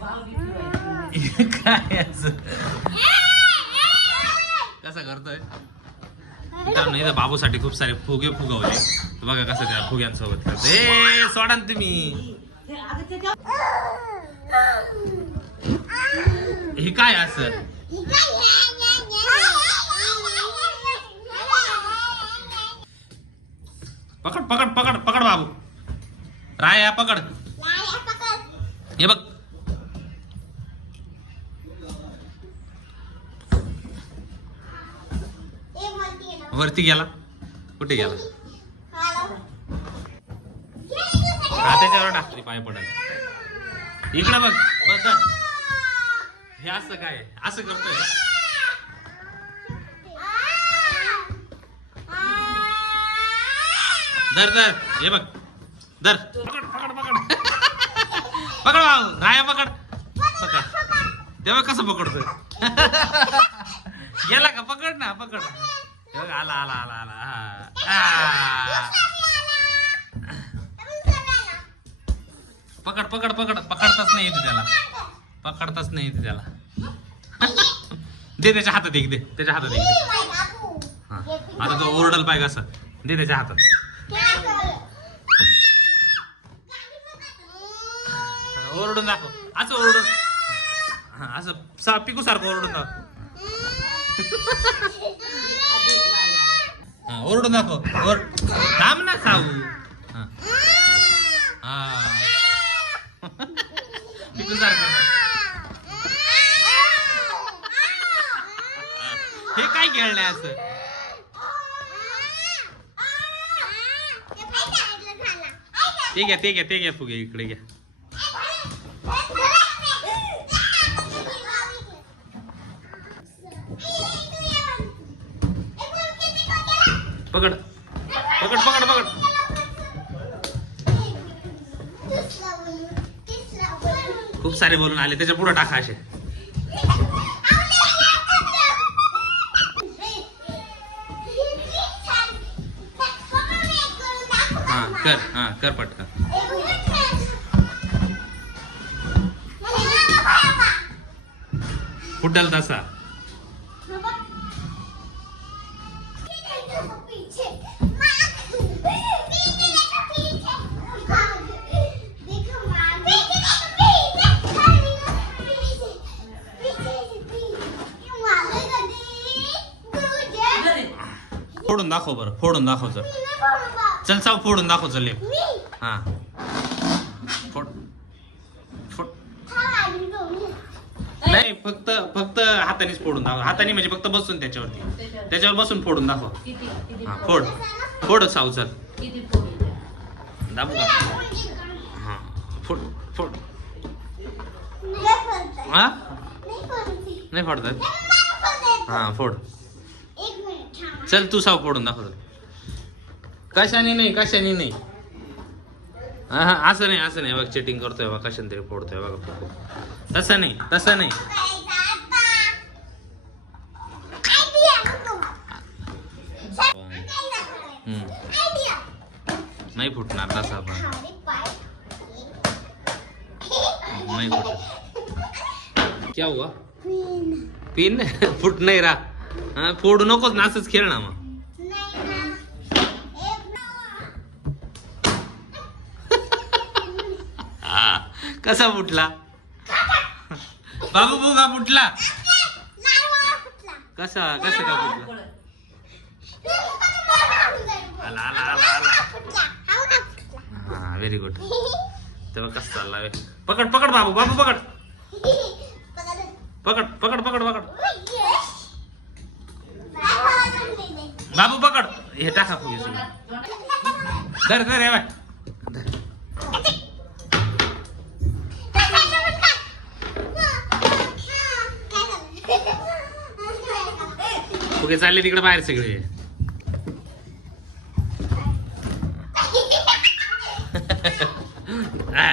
काय असं? कसं करतोय? मित्रांनो इथं बाबूसाठी खूप सारे फुगे फुगवले. तर बघा कसं त्या फुग्यांसोबत करतो. ए सोडा ना तुम्ही. हे काय असं? पकड पकड पकड पकड बाबू. राया पकड. हे बघ. वरती गेला. कुठे गेला? हा त्याच्यावर टाकली पाय पडत इकडे बघ बघ बघ. हे असं काय? असं करतोय. धर धर. हे बघ. धर. पकड पकड पकड. पकड भाऊ राया पकड. पकड. तेव्हा कसं पकडतोय? गेला का? पकड ना पकड. आला आला आला आला हा. पकड पकड पकड. पकडताच नाही येते त्याला. पकडताच नाही येते त्याला. दे त्याच्या हातात एक दे. त्याच्या हातात एक दे. हा. आता तो ओरडल पाहिजे असं दे त्याच्या हातात. ओरडून दाखव. असं ओरडून. हा असं सा पिकू सारखं ओरडून दाखव. ओरडू नको. दाखव ओर थांब ना साऊ. हा. हा. हे काय खेळणे असं? ते घ्या ते घ्या ते घ्या फुगे इकडे घ्या. पकड. पकड पकड पकड. खूप सारे बोलून आले त्याच्या पुढे टाका असे. हा कर हा कर पटकन. फुटल तसा. फोडून दाखव बरं फोडून दाखव जर. चल चाव फोडून दाखव चल एक हा. फोड फोड. नाही फक्त फक्त हातानेच फोडून दाखव. हाताने म्हणजे फक्त बसून त्याच्यावरती. त्याच्यावर बसून फोडून दाखव. हा फोड. फोड साव चल. दाबू का? हा. फोड फोड. हा? नाही फोडतात हा फोड. चल तू साव फोडून दाखव. कशाने नाही कशाने नाही. हा हा असं नाही असं नाही. बघ चेटिंग करतोय बघ कशाने तरी फोडतोय बघा तसं नाही तसं नाही. नाही फुटणार तसा पण नाही फुटत क्या हुआ? पिन फुट नाही रा हा, फोडू नकोच ना असंच खेळ ना मग. कसा फुटला? बाबू बुगा फुटला. कसा कसा का फुटला? आला आला आला आला. हा व्हेरी गुड तेव्हा कसं चालला पकड पकड बाबू बाबू पकड. पकड पकड पकड पकड. बाबू पकड. हे टाका फुगे सगळे. धर धर हे बाय धर. फुगे चालले तिकडे बाहेर सगळे. हा.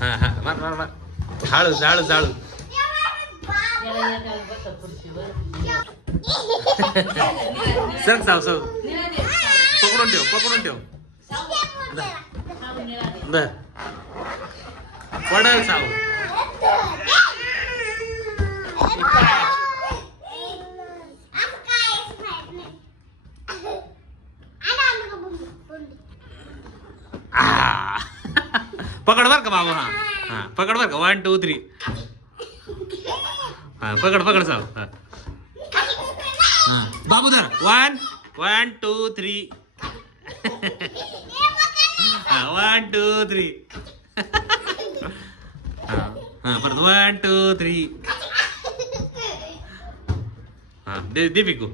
हा मार मार मार. झाळू झाळू झाळू सर साव सर पकडून ठेव पकडून ठेव. बर पडल साव. पकड बर का बाबू हा. हा पकड बर का. वन टू थ्री हा पकड पकड साऊ हा हा. बाबू धर वन वन टू थ्री हा वन टू थ्री हा हा परत वन टू थ्री हा दे दे पिकू